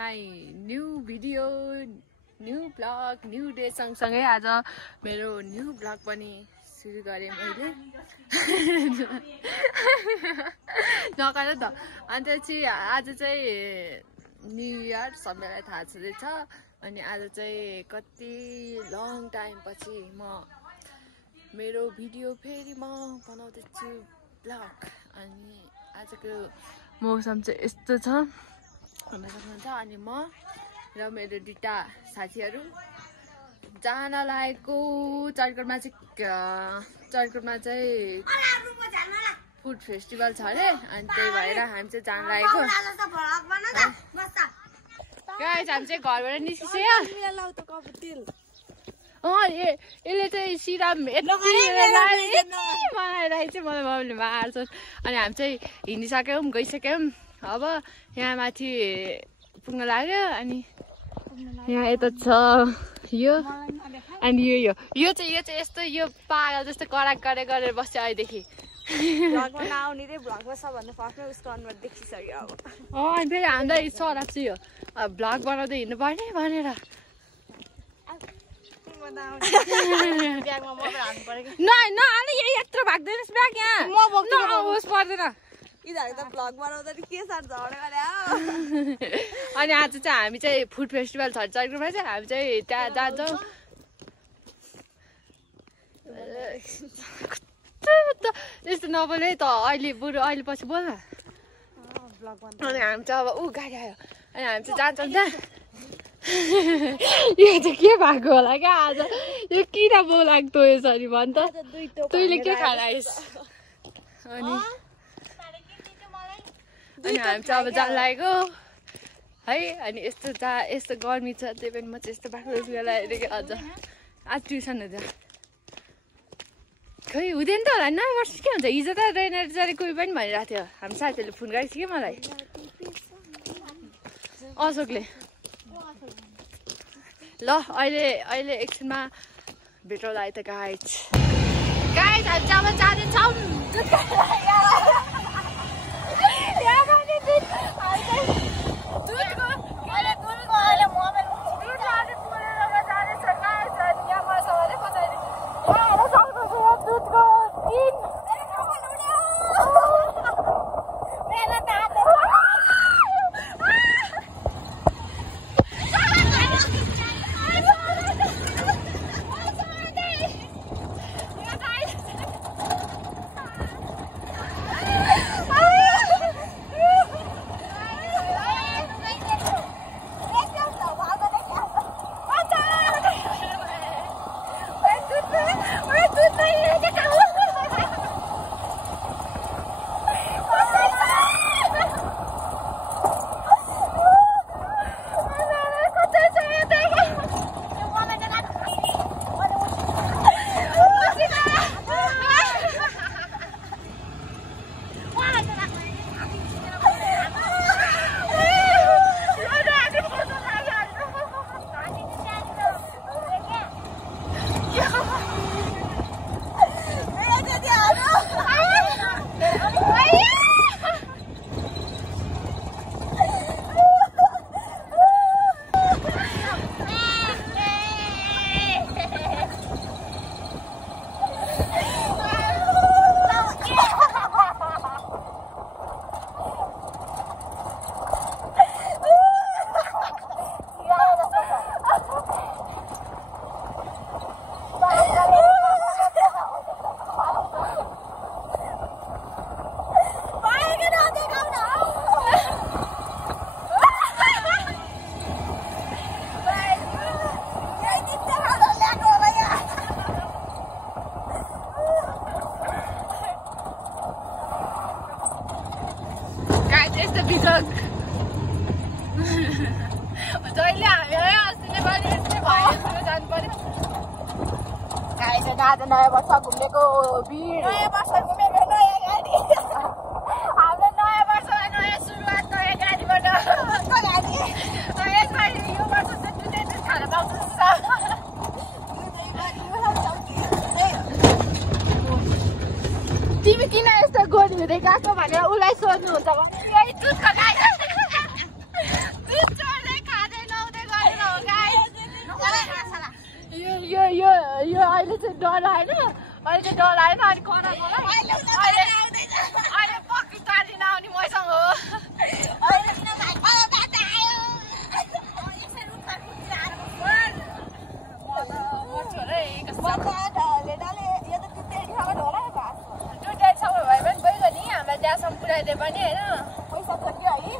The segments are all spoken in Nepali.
my new video, new vlog, new day सँगसँगै आज मेरो न्यू vlog पनि सुरु गरेँ मैले। नगर त। अन्त चाहिँ आज चाहिँ न्यू इयर सबैलाई थाहा छँदैछ। अनि आज चाहिँ कति लङ टाइम पछि म मेरो भिडियो फेरि म बनाउँदैछु vlog। अनि आजको मौसम चाहिँ यस्तो छ हेर्न सक्नुहुन्छ। अनि म र मेरो दुईटा साथीहरू जान लागेको चर्कोटमा चाहिँ फुड फेस्टिभल छ अरे। अनि त्यही भएर हामी चाहिँ जान लागेको। गाइस हामी चाहिँ घरबाट निस्किसक्यो। यसले चाहिँ सिराम बनाइरहेको चाहिँ मलाई बाबुले मार्छ। अनि हामी चाहिँ हिँडिसक्यौँ गइसक्यौँ। अब यहाँ माथि पुग्न लाग्यो। अनि यहाँ यता छ यो। अनि यो चाहिँ यस्तो यो पागल जस्तो कडा गरेर बस्छ अहिलेदेखि। आउने रे भ्लगमा सबभन्दा फर्स्टमा उसको अनुहार देखिसक्यो अब। अनि फेरि हामीलाई सराप चाहिँ यो भ्लग बनाउँदै हिँड्नु पर्ने भनेर। नहाल्नु यत्रो भाग्दैनस् ब्याग यहाँ नहोस् पर्दैन। अनि आज चाहिँ हामी चाहिँ फुड फेस्टिभल छ चर्कोटमा चाहिँ हामी चाहिँ त्यहाँ जान्छौँ। यस्तो नबोल है त अहिले बरु अहिले पछि बोल न। अनि हामी चाहिँ अब गाडी आयो। अनि हामी चाहिँ जान्छौँ त्यहाँ। यो चाहिँ के भएको होला क्या आज यो किन बोलाएको तँ यसरी भन् त। तैँले के खाएर आइस्। अनि हामी चाहिँ अब जान लागेको है। अनि यस्तो गर्मी छ त्यही पनि म चाहिँ यस्तो बाक्लो लगाइदिएको अझ आज ट्युसन हुन्छ। खै हुँदैन त होला नयाँ वर्ष के हुन्छ। हिजो त रेनर जाने कोही पनि भनिरहेको थियो। हाम्रो साथीहरूले फोन गरेको थियो कि मलाई अशोकले। ल अहिले एकछिनमा भेटौँला है त गाइज। हामी चाहिँ अब जाँदैछौँ। नयाँ वर्ष घुमेको भिड नयाँ वर्ष घुमेको नयाँ गाडी हाम्रो नयाँ वर्षमा नयाँ सुरुवात नयाँ गाडीबाट यसपालि यो वर्ष चाहिँ दुधै दुध खान पाउँछ। तिमी किन यस्तो गोली हुँदै गएको भनेर उसलाई सोध्नुहुन्छ भने दुध खगाइ दुध चढ्दै यो यो यो अहिले चाहिँ डर आएन अहिले चाहिँ डर आएन अनि अहिले पाकिस्तानी नआउने मसँग हो त्यहाँसम्म पुऱ्याइदिए पनि होइन पैसा सक्यो है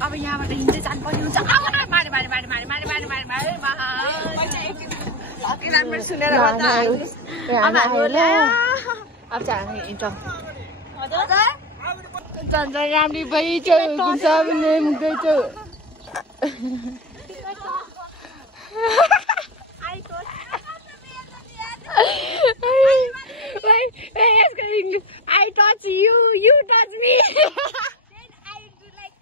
अब यहाँबाट हिँड्दै जानुपर्ने हुन्छ सुनेर अब चाहिँ हिँड्छौँ राम्री भइन्छ I touch you, you touch me. Then I do like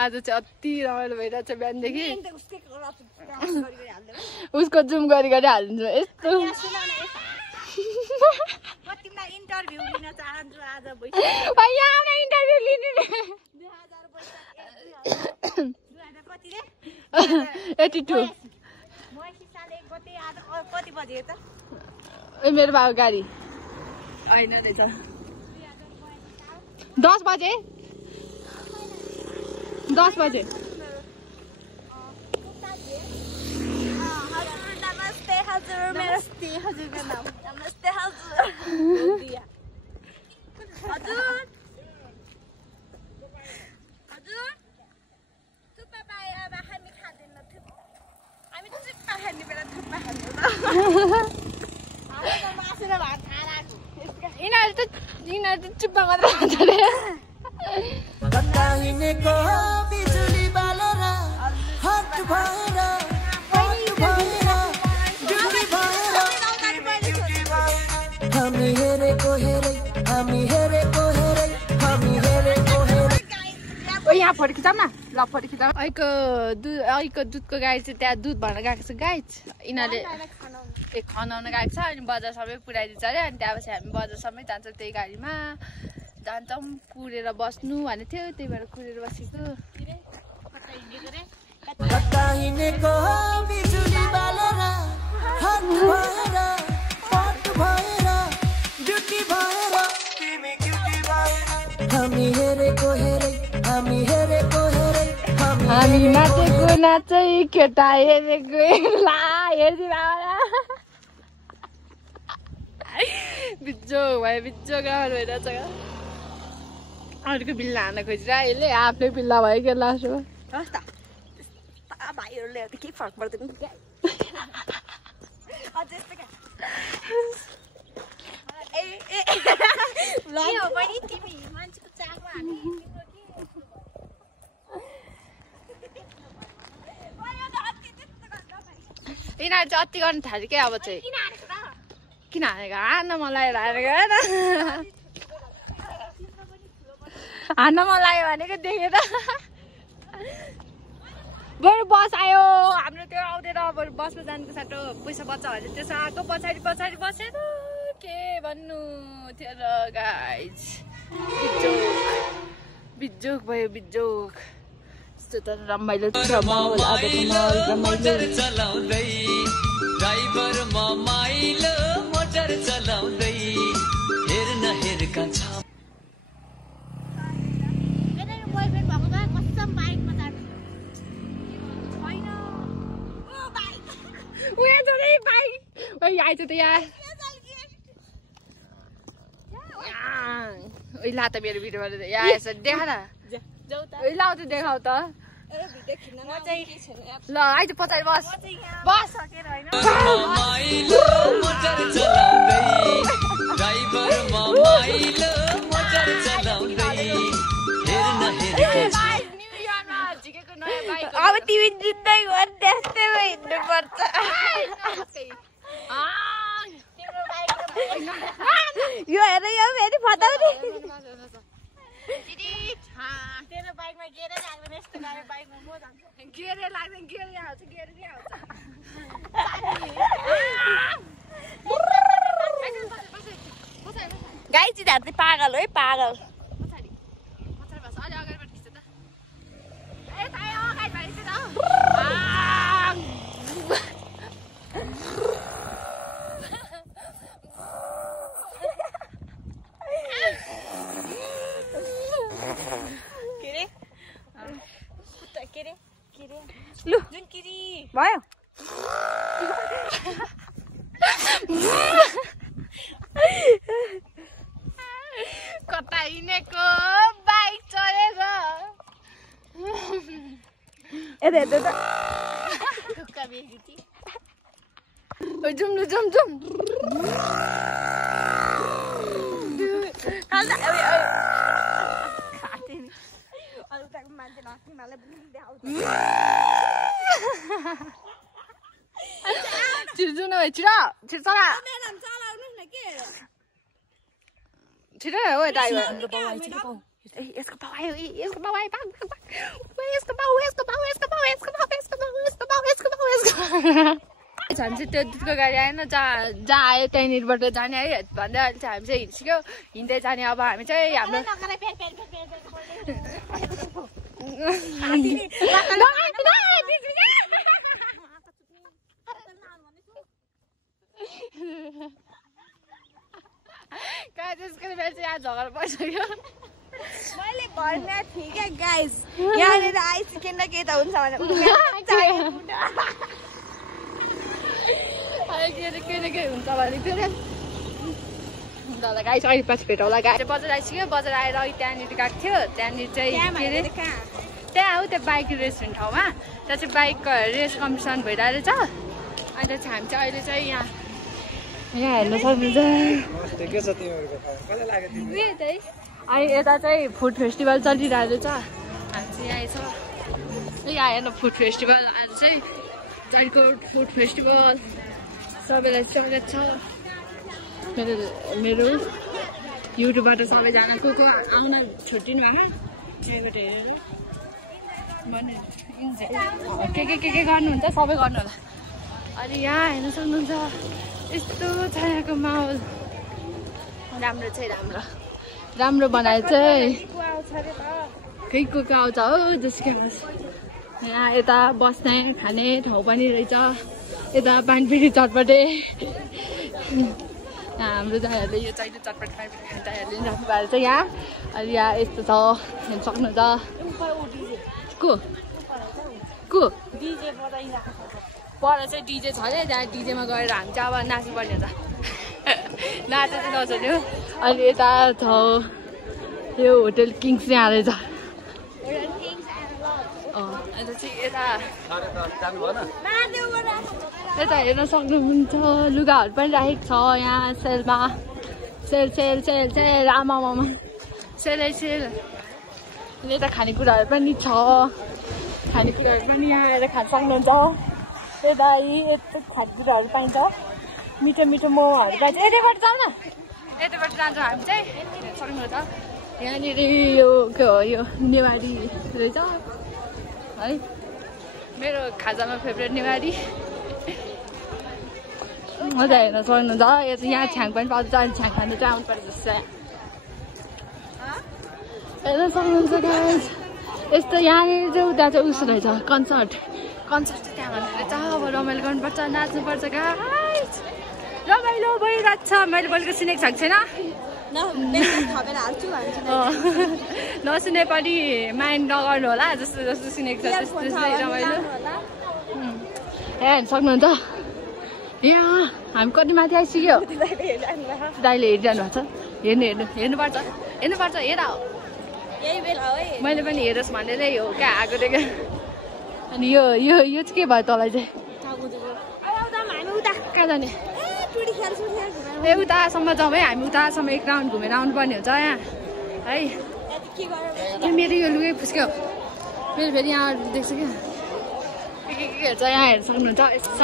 आज चाहिँ अति रमाइलो भइरहेछ बिहानदेखि उसको जुम गरी हालिदिन्छु यस्तो मेरो बाबु गाडी होइन रहेछ 10 बजे 10 बजे नमस्ते हजुर मेरो हजुरको नाम नमस्ते हजुर हजुर हजुर थुक्पा पाए अब हामी खाँदैन हामी थुक्पा खाने बेला थुक्पा खाँदैन यिनीहरू त चुप्पा मात्र खान्छ अरे यहाँ फोटो खिचाउँ न ल फोटो खिचाउँ अहिलेको दुधको गाई चाहिँ त्यहाँ दुध भर्न गएको छ गाई यिनीहरूले खनाउन गएको छ अनि बजारसम्मै पुऱ्याइदिन्छ अरे अनि त्यहाँपछि हामी बजारसम्मै जान्छौँ त्यही गाडीमा जान्छौँ कुरेर बस्नु भनेको थियो त्यही भएर कुरेर बसेको हामी नाचेको नाचै केटा हेरेको ला हेरिदिनु बिजोग भयो बिजोग राम्रो भइरहेछ अरूको बिल्ला हान्न खोजेर यसले आफ्नै बिल्ला भयो क्या लास्टमा भाइहरूले त केही फरक पर्दैन यिनीहरू चाहिँ अति गर्नु थाल्यो क्या अब चाहिँ किन हानेको हान्न मलाई हानेको होइन हान्न मन लाग्यो भनेको देखेर बरु बस आयो हाम्रो त्यो आउँदैन बरु बसमा जानुको साटो पैसा बच्छ भने त्यसो आएको पछाडि पछाडि बसेर के भन्नु थियो र गाइज बिजोक भयो बिजोक यस्तो त रमाइलो छ माहौल आजको माहौल रमाइलो ड्राइभर मोटर चलाउँदै भएका छ आइज त यहाँ ला त मेरो भिडियो यहाँ यसो देखा न लाउ त देखाउ त ल आइज पछाडि बस बस माइलो मोटर चलाउँदै ड्राइभर माइलो मोटर चलाउँदै हेर्न अब तिमी जित्दै गयो त्यस्तैमा हिँड्नु पर्छ यो हेर यो फेरि फताउने तेरो बाइकमा गेरै लाग्दैन यस्तो गाडी बाइकमा म जान्छु गेरै लाग्दैन गेरै आउँछ गेरै आउँछ गाई चिजहरू चाहिँ पागल है पागल पछाडि बस अलि अगाडिबाट खिच्छ त ए ताई अगाडि भाइ छ लु जुन किरी भयो कता हिँडेको बाइक चलेर यता हेर्दा त ढुक्का बेसी जुम जुम जुम छिटो न भाइ छिटो छिटो चला छिटो हो ड्राइभर यसको पाउ आयो यसको पाउ आयो यसको पाउ यसको पाउ यसको पाउ यसको पाउ यसको पाउ यसको पाउ यसको पाउ यसको हामी चाहिँ त्यो दुधको गाडी आएन जहाँ आयो त्यहीँनिरबाट जाने है भन्दै अहिले चाहिँ हामी चाहिँ हिँडिसक्यो हिँड्दै जाने अब हामी चाहिँ हाम्रो यहाँ झगडा परिसक्यो मैले घरमा थिएँ क्या गाइस यहाँनिर आइसकेन के त हुन्छ भने के हुन्छ भने फेरि ल गाइस अहिले पछि भेटौँला गाडी बजार आइसक्यो बजार आएर अघि त्यहाँनिर गएको थियो त्यहाँनिर चाहिँ के अरे त्यहाँ हो त्यो बाइक रेस्टुरेन्ट ठाउँमा त्यहाँ चाहिँ बाइक रेस कम्पिटिसन भइरहेको छ अन्त चाहिँ हामी चाहिँ अहिले चाहिँ यहाँ हेर्न सक्नुहुन्छ अनि यता चाहिँ फुड फेस्टिभल चलिरहेको छ हामी चाहिँ यहाँ छ यहाँ हेर्नु फुड फेस्टिभल आज चाहिँ जालकोट फुड फेस्टिभल सबैलाई स्वागत छ मेरो युट्युबबाट सबैजना को आउन छुट्टिनु के गर्नुहुन्छ सबै गर्नु होला अनि यहाँ हेर्न सक्नुहुन्छ यस्तो छ यहाँको माहौल राम्रो चाहिँ राम्रो बनाए चाहिँ खै को आउँछ हो जसको यहाँ यता बस्ने खाने ठाउँ पनि रहेछ यता पानीपिडी चटपटे हाम्रो दाइहरूले यो चाहिँ चटपटे पानीपिडी खाने दाइहरूले पनि राख्नु भएको छ यहाँ अनि यहाँ यस्तो छ हेर्नु सक्नुहुन्छ को पर चाहिँ डिजे छ अरे त्यहाँ डिजेमा गएर हामी चाहिँ अब नाच्नुपर्ने हुन्छ नाच्दा चाहिँ नचल्यो अनि यता छ यो होटेल किङ्स यहाँ रहेछ अन्त चाहिँ यता हेर्न सक्नुहुन्छ लुगाहरू पनि राखेको छ यहाँ सेलमा सेल आमामा सेलै सेल यता खानेकुराहरू पनि छ खानेकुराहरू पनि यहाँ आएर खान सक्नुहुन्छ यता यस्तो खानेकुराहरू पाइन्छ मिठो मोमोहरू पाइन्छ यताबाट जाउँ न यताबाट जान्छौँ हामी चाहिँ सक्नुहुन्छ यहाँनिर यो के हो यो नेवारी रहेछ है मेरो खाजामा फेभरेट नेवारी मजा हेर्न सक्नुहुन्छ यहाँ छ्याङ पनि पाउँछ अनि छ्याङ खानु चाहिँ आउनुपर्छ जस्तो हेर्न सक्नुहुन्छ गाइस यस्तो यहाँनिर चाहिँ उता चाहिँ उसो रहेछ कन्सर्ट चाहिँ त्यहाँ भन्ने रहेछ अब रमाइलो गर्नुपर्छ नाच्नुपर्छ गाइस रमाइलो भइरहेको छ मैले बोलेको सुनेको छैन नसुनेपट्टि माइन्ड नगर्नु होला जस्तो जस्तो सुनेको छ त्यस्तो त्यस्तै रमाइलो हेर्न सक्नुहुन्छ यहाँ हामी कति माथि आइसक्यो दाइले हेरिरहनु भएको छ हेर्नुपर्छ हेर मैले पनि हेरोस् भनेरै हो क्या आएको थियो क्या अनि यो चाहिँ के भयो तँलाई चाहिँ कहाँ जाने ए उतासम्म जाउँ है हामी उतासम्म एक राउन्ड घुमेर आउनुपर्ने हुन्छ यहाँ है मेरो यो लुगै फुस्क्यो मेरो फेरि यहाँ देख्छु क्या के हेर्छ यहाँ हेर्न सक्नुहुन्छ यस्तो छ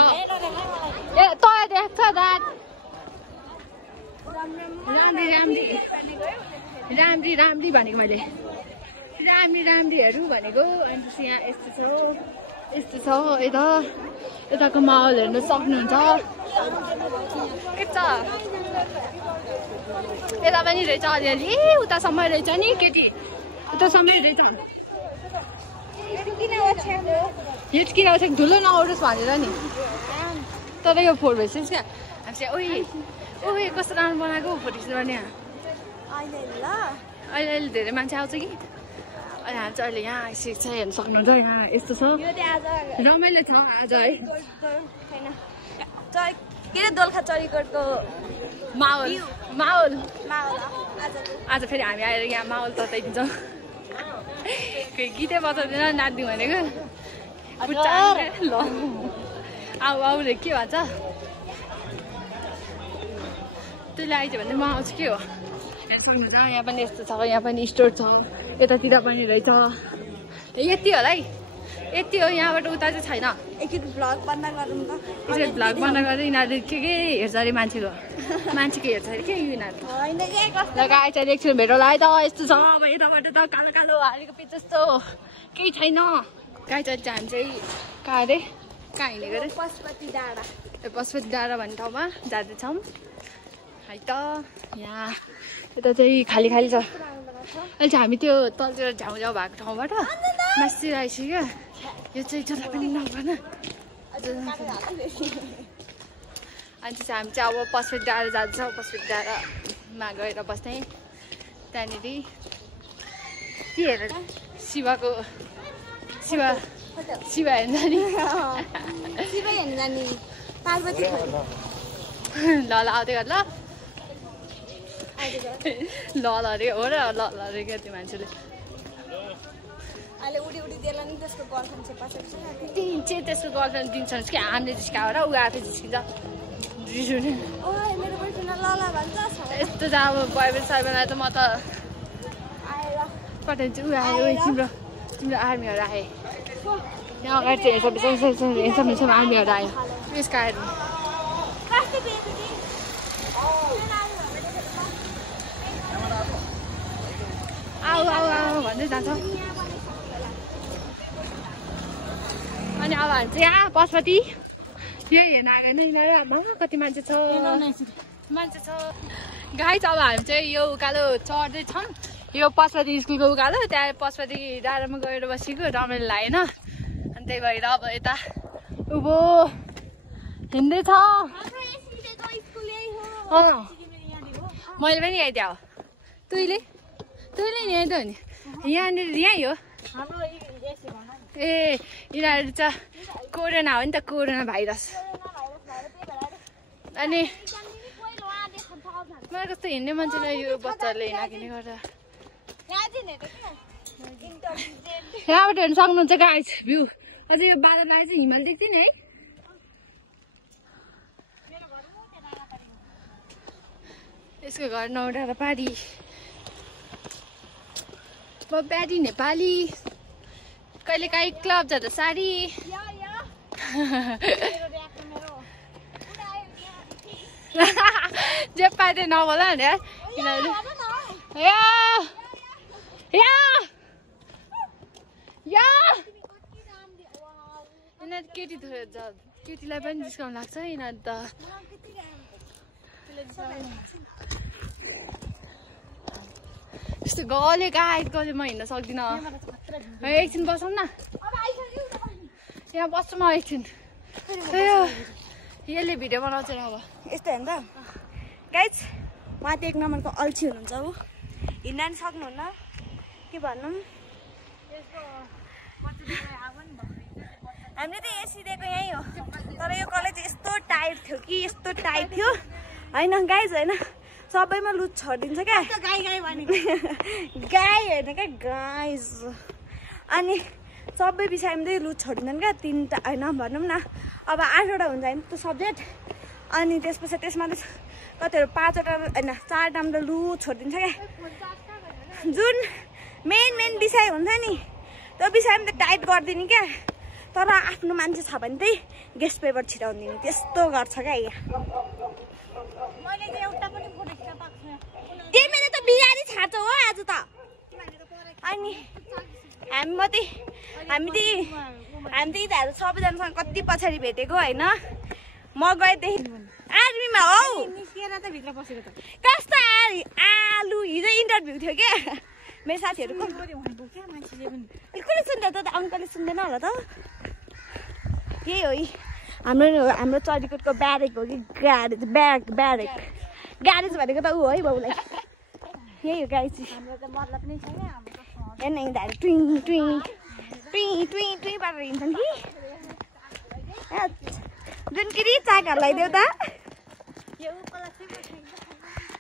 ए तँ देख्छ दात राम्री भनेको मैले राम्रीहरू भनेको अनि त्यसपछि यहाँ यस्तो छ यताको माहौल हेर्नु सक्नुहुन्छ के छ यता पनि रहेछ अलिअलि उतासम्म रहेछ नि केटी उतासम्म रहेछ यो किन आउँछ धुलो नआउनुहोस् भनेर नि तर यो फोर भइसक्यो क्या हामी चाहिँ ओए कस्तो राम्रो बनाएको फोटो खिच्नुपर्ने अहिले धेरै मान्छे आउँछ कि अनि हामी चाहिँ अहिले यहाँ आइसकेको छ हेर्न सक्नुहुन्छ यहाँ यस्तो छ रमाइलो छ आज है के अरे दोलखा चरीकोटको माहौल आज फेरि हामी आएर यहाँ माहौल तताइदिन्छौँ कोही गीतै बजाउँदैन नाच्दिउँ भनेको ल आउले के भन्छ तैँले आइज भने म आउँछु के हो सक्नुहुन्छ यहाँ पनि यस्तो छ यहाँ पनि स्टोर छ यतातिर पनि रहेछ यति होला है यति हो यहाँबाट उता चाहिँ छैन एकचोटि भ्लग बन्द गरौँ त एकचोटि भ्लग बन्द गर्दै यिनीहरू के हेर्छ अरे मान्छेको हेर्छ अरे के यिनीहरू ल गाई चाहिँ एकछिन भेटौँला है त यस्तो छ अब यताबाट त कालो कालो हालेको पिच जस्तो केही छैन गाई चाहिँ हामी चाहिँ कहाँ अरे कहाँ हिँडेको अरे पशुपति डाँडा भन्ने ठाउँमा जाँदैछौँ है त यहाँ यता चाहिँ खाली छ अहिले चाहिँ हामी त्यो तलतिर झ्याउ भएको ठाउँबाट मासतिर आइसक्यो यो चाहिँ जता पनि नगर्न अनि चाहिँ हामी चाहिँ अब पशुपति डाँडा जान्छौँ पशुपति डाँडामा गएर बस्ने त्यहाँनिर के हेरेर शिव हेर्न जाने पार्वती ल आउँदै गर ल अरे हो र ल अरे क्या त्यो मान्छेले दिन्छ त्यसको गर्लफ्रेन्ड दिन्छ कि हामीले जिस्काएर ऊ आफै जिस्किन्छ यस्तो त अब बोयफ्रेन्ड साइबेन्ड आयो त म त पठाइदिन्छु ऊ आयो तिम्रो आर्मीहरू आए यहाँ अगाडि चाहिँ आर्मीहरू आयो त्यस कारण आऊ भन्दै जान्छ अनि अब हामी चाहिँ यहाँ पशुपति यहाँ हेर्न आएको नि कति मान्छे छ गाई चाहिँ अब हामी चाहिँ यो उकालो चढ्दैछौँ यो पशुपति स्कुलको उकालो त्यहाँ पशुपति डाँडामा गएर बसेको रमाइलो लागेन अनि त्यही भएर अब यता उँभो हिँड्दैछ मैले पनि आइदिएँ अब तैँले नि आइद नि यहाँनिर यहीँ हो ए यिनीहरू चाहिँ कोरोना हो नि त कोरोना भाइरस अनि मलाई कस्तो हिँड्ने मान्छेलाई यो बच्चाहरूले हिँडाकिने गर्दा यहाँबाट हेर्नु सक्नुहुन्छ गाइस भ्यू अझै यो बादल आएछ हिमाल देख्थ्यो नि है यसको घर नौडाँडा पारी म प्यारी नेपाली कहिले काहीँ क्लब जाँदा साडी जे पाइदिए नबोला नि यिनीहरू यिनीहरू केटीलाई पनि डिस्काउन्ट लाग्छ यिनीहरू त यस्तो गले गले म हिँड्न सक्दिनँ एकछिन बसौँ न यहाँ बस्छु म एकछिन यसले भिडियो बनाउँछ अब यस्तो हेर्नु त गाइज म उहाँ त 1 नम्बरको अल्छी हुनुहुन्छ ऊ हिँड्न नि सक्नुहुन्न के भनौँ हामीले त एसी दिएको यहीँ हो तर यो कलेज यस्तो टाइट थियो कि यस्तो टाइट थियो होइन गाइज होइन सबैमा लुज छरिदिन्छ क्या गाई गाई भनेको गाई होइन क्या गाइज अनि सबै विषयमा चाहिँ लुज छोडिदिन्छन् क्या 3टा होइन भनौँ न अब 8वटा हुन्छ होइन त्यो सब्जेक्ट अनि त्यसपछि त्यसमा त कतिहरू 5वटा होइन 4टामा त लुज छोडिदिन्छ क्या जुन मेन विषय हुन्छ नि त्यो विषयमा त टाइट गरिदिने क्या तर आफ्नो मान्छे छ भने चाहिँ गेस्ट पेपर छिटाउनु दिने त्यस्तो गर्छ क्या यहाँ त्यही मेरो त बिगारी छाड्छ हो आज त अनि हामी त यिनीहरू सबैजनासँग कति पछाडि भेटेको होइन म गएदेखि आर्मीमा हौ कस्तो आलु हिजो इन्टरभ्यू थियो क्या मेरो साथीहरूको कसले सुन्छ त अङ्कलले सुन्दैन होला त यही हो हाम्रो चरीकोटको ब्यारेक हो कि ब्यारेक ग्यारेज भनेको त ऊ हो है बाउलाई यही हो गाई चाहिँ हेर्न यिनीहरू टुइङ पारेर हिँड्छन् कि जुन किरी चाक हल्लाइदेऊ त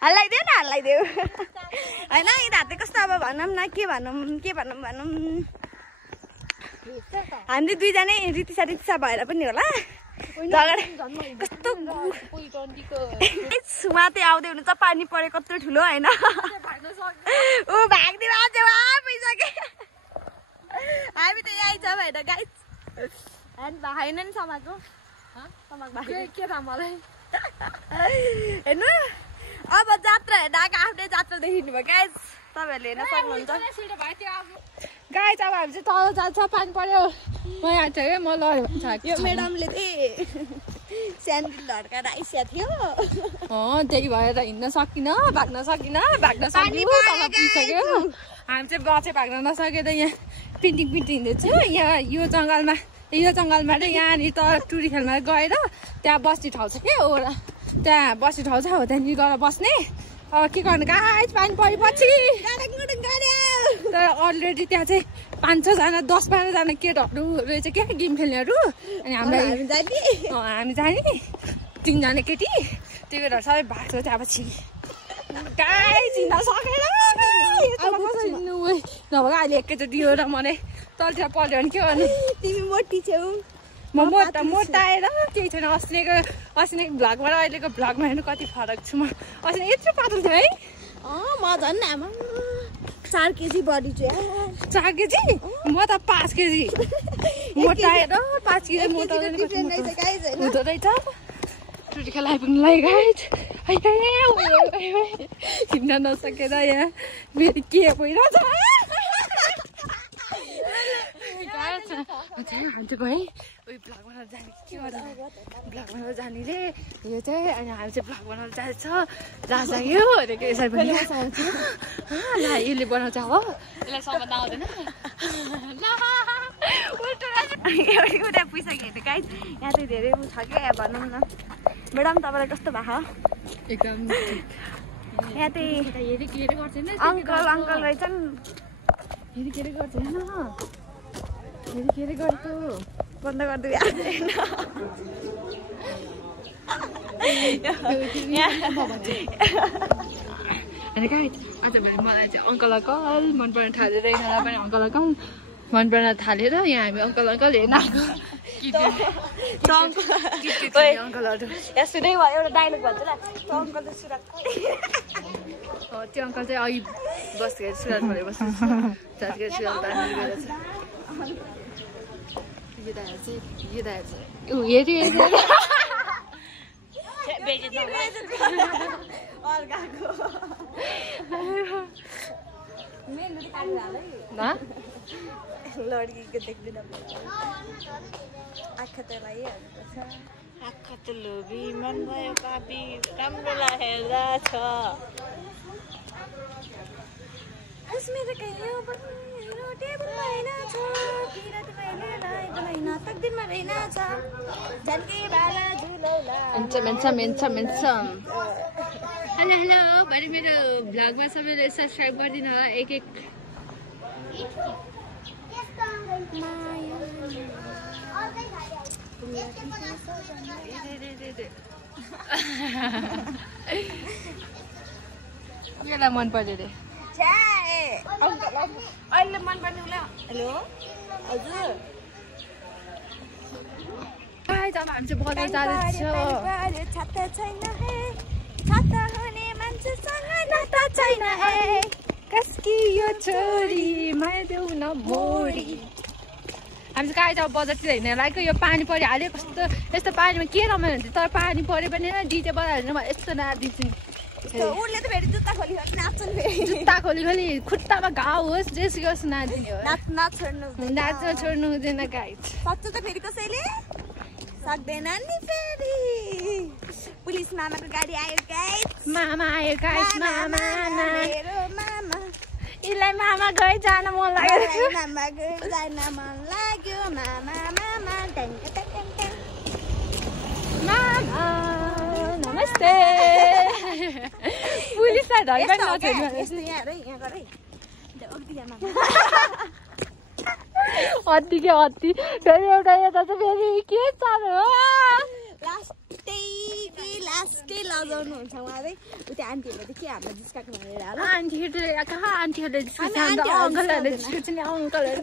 हल्लाइदेऊ न हल्लाइदेऊ होइन यिनीहरू चाहिँ कस्तो अब भनौँ न के भनौँ हामी चाहिँ दुईजना रितिसा भएर पनि होला कस्तो उहाँ चाहिँ आउँदै हुनुहुन्छ पानी परे कत्रो ठुलो होइन ऊ भाग्ने बाजे भइसक्यो हामी त यही छ होइन गाइस होइन नि समाजको के थाहा मलाई हेर्नु अब जात्रा हेर्दा आफ्नै जात्रा देखिनु भयो गाइस तपाईँहरूले हेर्न सक्नुहुन्छ गाइस अब हामी चाहिँ तल जान्छ पानी पर्यो म यहाँ थियो म लड्यो यो म्याडमले चाहिँ स्यान्डल ढड्काएर आइसकेको थियो त्यही भएर हिँड्न सकिनँ भाग्न सकिनँ तल पुगिसक्यो हामी चाहिँ बचे भाग्न नसके त यहाँ पिन्टिङ हिँड्दैछु यहाँ यो जङ्गलमा चाहिँ यहाँनिर त टुरी खेलमा गएर त्यहाँ बस्ने ठाउँ छ क्या ओरा त्यहाँ बस्ने ठाउँ छ हो त्यहाँनिर गएर बस्ने अब के गर्नु गाइस पानी परेपछि तर अलरेडी त्यहाँ चाहिँ 5-6जना 10-12जना केटाहरू रहेछ क्या गेम खेल्नेहरू अनि हामी जाने 3जना केटी त्यो केटाहरू सबै भएको थियो पछि गाइस हिँड्न सकेन नभए अहिले एकैचोटि यो र मनै तलतिर पल्यो भने के गर्नु तिमी मोटी छेउ म मोटाएर केही छैन अस्तिको भ्लगबाट अहिलेको भ्लगमा हेर्नु कति फरक छु म अस्ति यत्रो पातलो थियो है म झन् आमा 4 केजी बढी छु 4 केजी म त 5 केजी मोटाएर 5 केजी मोटाएर हुँदो रहेछ टुरी खेल आइपुग्नु लागि गाइस हिँड्न नसकेर यहाँ फेरि के भइरहेछ गएँ उयो भ्लग बनाएर जाने के गर्दा भ्लग बनाएर जाने रे यो चाहिँ अनि हामी चाहिँ भ्लग बनाएर जान्छ लाग्यो भनेको यसरी पनि ला यसले बनाउँछ हो यसलाई सम्बन्ध आउँदैन एउटा पैसा खेल्यो गाइस यहाँ चाहिँ धेरै उ छ क्या भनौँ न म्याडम तपाईँलाई कस्तो भएको एकदम यहाँ चाहिँ अङ्कल रहेछन् के अरे गर्छ होइन के अरे गरेको बन्द गरिदिनु अनि गाइस आज भाइ मलाई चाहिँ अङ्कल मन पर्न थालेर यिनीहरूलाई पनि अङ्कल मन पर्न थालेर यहाँ हामी अङ्कल हेर्न आएको अङ्कलहरू यहाँ सुनै भयो एउटा डाइलग भन्छ ल अङ्कल सुरत त्यो अङ्कल चाहिँ अघि बस्दाखेरि सुरत भएर बस्नु लड्कीको देख्दैन आँखा त लगाइहाल्नुपर्छ आँखा त लोभी मन भयो पापी राम्रो लागेर छ मेरो कहिले टेबलमा रहेन छ किरात महिनालाई बनाइन तकदिरमा रहेन छ झन्के बाला झुलौला मेन्सम हेलो हेलो भने मेरो भ्लगमा सबैले सब्स्क्राइब गरिदिनु होला एक एक मलाई मन पर्यो रे अहिले मन पर्ने होला हेलो हजुर हामी चाहिँ बजार जाँदैछौँ छाता छैन हे छाता हुने मान्छेसँग नाता छैन हे कसकी यो छोरी माइदेऊ न मोरी हामी चाहिँ कहाँ बजारतिर हिँड्न लागेको यो पानी परिहाल्यो कस्तो यस्तो पानीमा के रमाइलो हुन्छ तर पानी पऱ्यो भने डिजे बजाएर म यस्तो नाच्दिन्छु उनले त फेरि जुत्ता खोली नाच्छन् फेरि जुत्ता खोली खुट्टामा घाउ होस् जेसुकै होस् नाच्दिने हो नाच्न छोड्नु हुँदैन गाइस सक्छ त फेरि कसैले सक्दैन नि फेरि पुलिस मामाको गाडी आयो गाइस मामा आयो गाइस मामा मेरो मामा यसलाई मामा गए जान मन लाग्यो मामा गए जान मन लाग्यो मामा मामा टङ टङ टङ मामा नमस्ते पुलिसलाई धरि पनि नछोड्नु यस्तो यहाँ गरे हत्ती के हत्ती फेरि एउटा यता चाहिँ फेरि के चालो हो लास्टै लगाउनुहुन्छ उहाँले उता आन्टीहरूले के हाम्रो जिस्काको भनेर होला आन्टीहरूले कहाँ आन्टीहरूले अङ्कलहरूले जिस्काउँछ नि अङ्कलहरू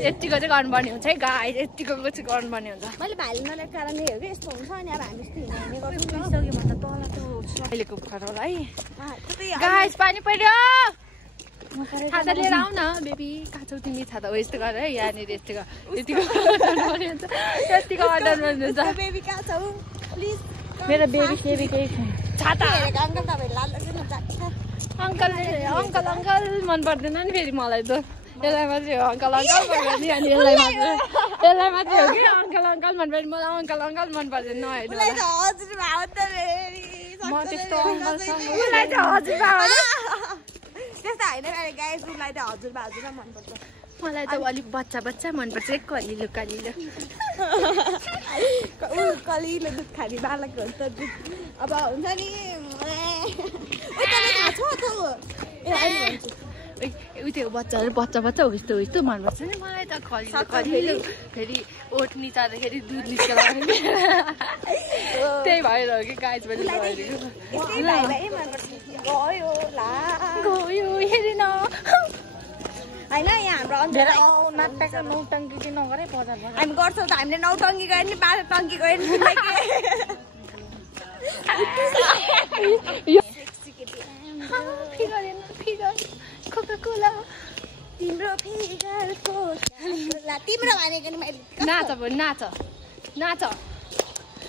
यतिको चाहिँ गर्नुपर्ने हुन्छ है गाई यतिको चाहिँ गर्नुपर्ने हुन्छ मैले भाइले नल्याएको कारणले हो कि यस्तो हुन्छ अनि अब हामी यस्तो हिँड्ने गर्छौँ भन्दा तल त अहिलेको खतरा है गाइस पानी पर्यो छाता लिएर आऊ न बेबी कहाँ छौ तिमी छाता हो यस्तो गर है यहाँनिर यतिको अर्डर भन्नुहुन्छ बेबी कहाँ छौ प्लिज मेरो बेबी केही छैन छाता अङ्कल तपाईँहरू अङ्कल मन पर्दैन नि फेरि मलाई त यसलाई मात्रै हो अङ्कल पर्यो नि अनि यसलाई मात्रै हो कि अङ्कल मन पर्यो मलाई अङ्कल मन पर्दैन नहेर्नु म त्यस्तो अङ्कलसँग उसलाई त हजुरबा हो त्यस्तो होइन गाइस उसलाई त हजुरबा मनपर्छ मलाई त अलिक बच्चा मनपर्छ कलिलो कलिलो दुध खाने बालक हुन्छ दुध अब हुन्छ नि त्यो बच्चाहरू बच्चा हो यस्तो मनपर्छ नि मलाई त कलिलो फेरि ओठ निचार्दाखेरि दुध निस्केर त्यही भएर हो कि गाइस पनि गयो हेरेन होइन यहाँ हाम्रो नौटङ्की चाहिँ नगरे बजारमा हामी गर्छौँ त हामीले नौटङ्की गयो नि 12 टङ्की गयो नि फिगर कोका-कोला तिम्रो फिगरको तिम्रो भनेको नि नाच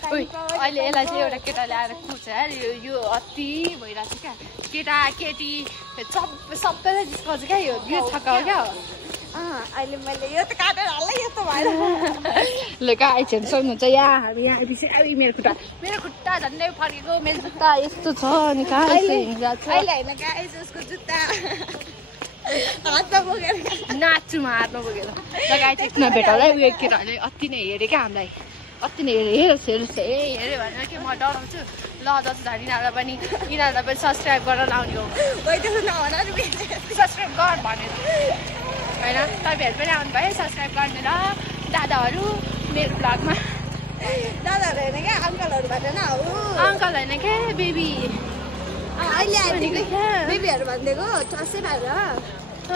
अहिले यसलाई चाहिँ एउटा केटाले आएर कुर्छ अरे यो अति भइरहेको छ क्या केटी सबैलाई जिस्काउँछ क्या यो छक्का हो क्या अहिले मैले यो त काटेर हाल्ला यस्तो भएर ल गाइसहरू सक्नुहुन्छ यहाँ हामी यहाँ आइपछि मेरो खुट्टा झन्डै फर्केको मेरो जुत्ता यस्तो छ अनि कहाँ अहिले होइन गाइस उसको जुत्ता हातमा बोकेर नाच्छु म हातमा बोकेर ल गाइस यसमा भेटाउला उयो केटाहरूले अति नै हेऱ्यो क्या हामीलाई अति नै हेऱ्यो भनेर कि म डराउँछु ल जस्तो यिनीहरूलाई पनि सब्सक्राइब गरेर लाउने हो सब्सक्राइब गर भनेर होइन तपाईँहरू पनि आउनु भयो सब्सक्राइब गर्ने र दादाहरू मेरो भ्लगमा दादाहरू होइन क्या अङ्कलहरूबाट न अङ्कल होइन क्या बेबी अहिले आइदिएको बेबीहरू भनिदिएको चर्सै भएर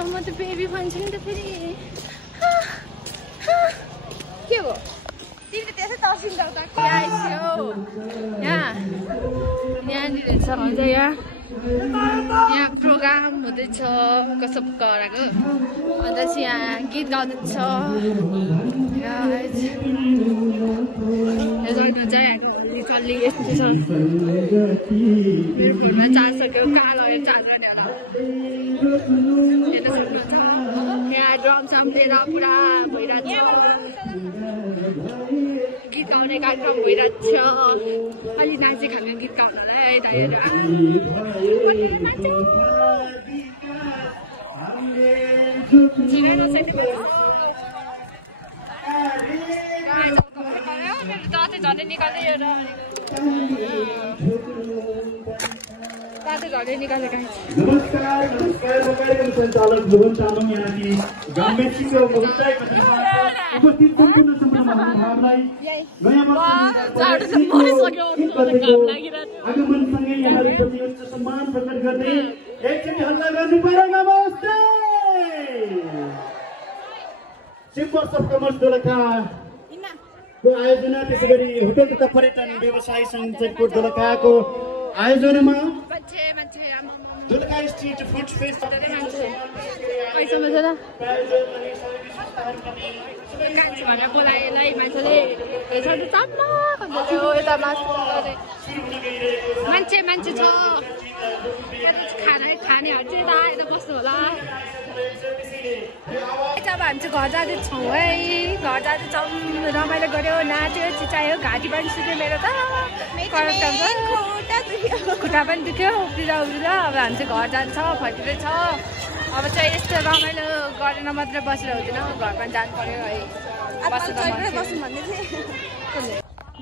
म त बेबी भन्छु नि त फेरि के हो तिमीले त्यसै तर्सिन यहाँनिर छ अझ यहाँ प्रोग्राम हुँदैछ कसो गराएको अन्त चाहिँ यहाँ गीत गाउँदैछ चल्ली यस्तो छ मेरो फोनमा चार्ज सक्यो कहाँ लगेर चार्ज गर्ने होला यहाँ ड्रम सम लिएर पुरा भइरहेको छ गीत गाउने कार्यक्रम भइरहेको छ अलि नाचे खालको गीत गाउनु होला है दाइहरू झन् निकाल्दै घरले निकालेका नमस्कार म कार्यक्रम सञ्चालक भुवन तामाङ यहाँकी ग्राममेट्सीको बहुतायत उपस्थित सम्पूर्ण महानुभावलाई नयाँ आगमनसँगै यहाँहरूप्रति उच्च सम्मान प्रकट गर्दै एकचोटि हल्ला गर्नु पर्यो। नमस्ते। चेम्बर्स अफ कमर्स दोलखाको आयोजना, त्यसै गरी होटल तथा पर्यटन व्यवसायी सङ्घ चैतपुर दोलखाको आयोजनामा दोलखा स्ट्रिट फुड फेस्ट बोलाएलाई मान्छेले यता मान्छे मान्छे छ खानेहरू चाहिँ यता बस्नु होला। अब हामी चाहिँ घर जाँदैछौँ है, घर जाँदैछौँ, रमाइलो गऱ्यो, नाच्यो, चिचायो, घाँटी पनि सुक्यो मेरो त, खुट्टा पनि दुख्यो उफ्रिँदा उफ्रिँदा। अब हामी चाहिँ घर जान्छौँ, फर्किँदैछ। अब चाहिँ यस्तो रमाइलो गरेर मात्रै बसेर हुँदैन, घर पनि जानु पर्यो है।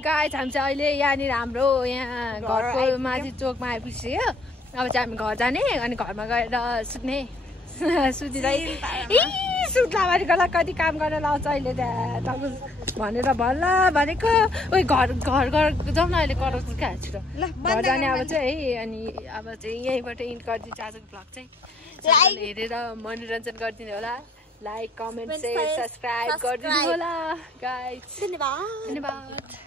गाइस हामी चाहिँ अहिले यहाँनिर हाम्रो यहाँ घरको माझी चोकमा आइपुग्यो। अब चाहिँ हामी घर जाने अनि घरमा गएर सुत्ने सुतिँदै सुत्ला भनेकोलाई कति काम गर्न लाउँछ अहिले तपाईँ भनेर भल्ला भनेको। उयो घर घर घर जाउँ न अहिले कराउँछु क्या छिटो घर जाने। अब चाहिँ है अनि अब चाहिँ यहीँबाट इन्ड गरिदिन्छ आजको भ्लग चाहिँ। हेरेर मनोरञ्जन गरिदिनु होला, लाइक कमेन्ट सेयर सब्सक्राइब गरिदिनु होला गाइस। धन्यवाद।